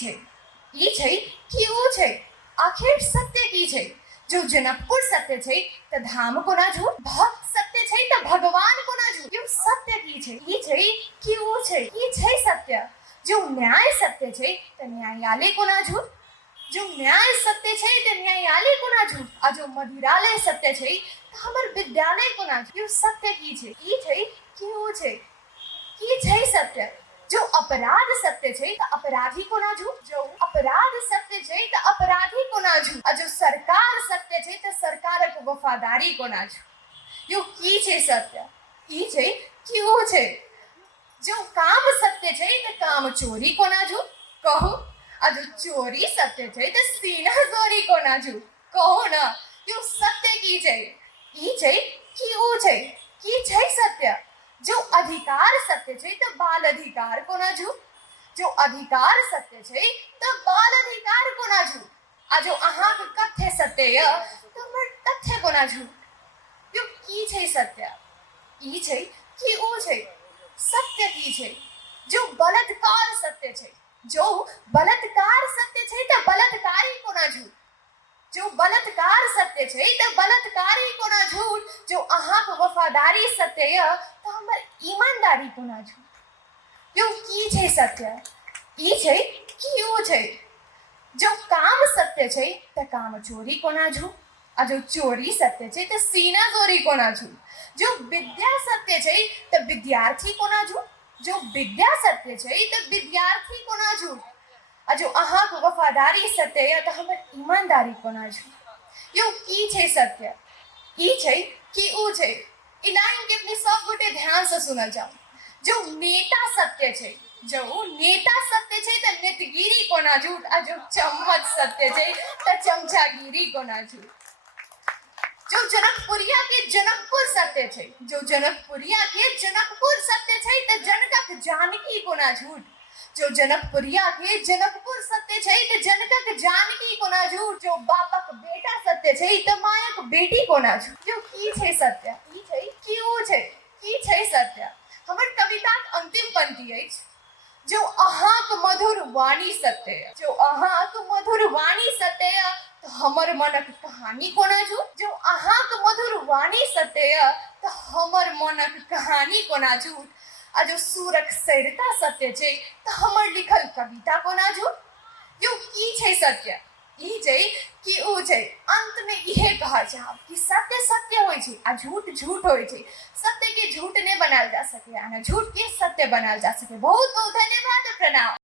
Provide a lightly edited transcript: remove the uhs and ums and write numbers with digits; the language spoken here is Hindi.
છે ઈ છે કેવું છે આખિર સત્ય કી છે જો जनकपुर सत्य છે તો ધામ કોના झूठ भक्त सत्य છે તો भगवान કોના झूठ यो सत्य की છે ઈ છે કેવું છે ઈ છે સત્ય जो न्याय सत्य છે તો न्यायालय કોના झूठ जो न्याय सत्य છે तो न्यायालय कोना झूठ आ जो मदिरालय सत्य છે तो हमर विद्यालय कोना झूठ यो सत्य की છે ઈ છે કેવું છે ઈ છે सत्य जो अपराध सत्य છે तो अपराधी कोना झूठ जो अपराध सत्य છે तो अपराधी कोना झूठ आ जो सरकार सत्य છે तो सरकारक वफादारी कोना झूठ यो की છે सत्य ઈ છે કેવું છે जो काम सत्य છે तो काम चोरी कोना झूठ કહો आ जो चोरी सत्य છે तो सीना चोरी कोना झूठ કહો ना यो सत्य की છે ઈ છે કેવું છે की છે सत्य जो अधिकार सत्य છે तो बाल अधिकार कोना झूठ जो अधिकार सत्य છે तो बाल अधिकार कोना झूठ आ जो अहाँ के कथ्य सत्य य तो हमर तथ्य कोना झूठ यो की છે सत्य ઈ છે કેવું છે सत्य की છે जो बलात्कार सत्य છે जो बलात्कार सत्य છે तो बलात्कारी कोना झूठ जो बलात्कार सत्य છે तो बलात्कारी कोना झूठ जो अहाँ के वफादारी सत्य य तो हमर ईमानदारी कोना झूठ यो की છે सत्य ઈ છે કેવું છે जो काम सत्य છે तो काम चोरी कोना झूठ आ जो चोरी सत्य છે तो सीना चोरी कोना झूठ जो विद्या सत्य છે तो विद्यार्थी कोना झूठ जो विद्या सत्य છે तो विद्यार्थी कोना झूठ आ जो अहाँ के वफादारी सत्य य तो हमर ईमानदारी कोना झूठ यो की છે सत्य ઈ છે કેવું છે ઈ लाइन के अपने सब गोटे ध्यान से सुनल जाओ जो नेता सत्य છે जो नेता सत्य છે तो नेतगिरी कोना झूठ आ जो चम्मच सत्य છે तो चमचागिरी कोना झूठ जो जनकपुरिया के जनकपुर सत्य છે जो जनकपुरिया के जनकपुर सत्य છે तो जनकक जानकी कोना झूठ जो जनकपुरिया के जनकपुर सत्य છે तो जनकक जानकी कोना झूठ जो बापक बेटा सत्य છે तो मायक बेटी कोना झूठ जो की છે सत्य ई छै केવું છે की छै सत्य हमर कविताक अंतिम पंक्ति अछि जो अहाँक मधुर वाणी सत्य य जो अहाँक मधुर वाणी सत्य य तो हमर मनक कहानी कोना झूठ जो अहाँक मधुर वाणी सत्य य तो हमर मनक कहानी कोना झूठ आ जो सूरक सरिता सत्य छै तो हमर लिखल कविता कोना झूठ यो की छै सत्य ई छै केવું छै अंत में इहे कहै चाहब कि सत्य सत्य होय छै आ झूठ झूठ होय छै सत्य के झूठ ने बनाल जा सके आ झूठ के सत्य बनाल जा सके बहुत बहुत धन्यवाद प्रणाम।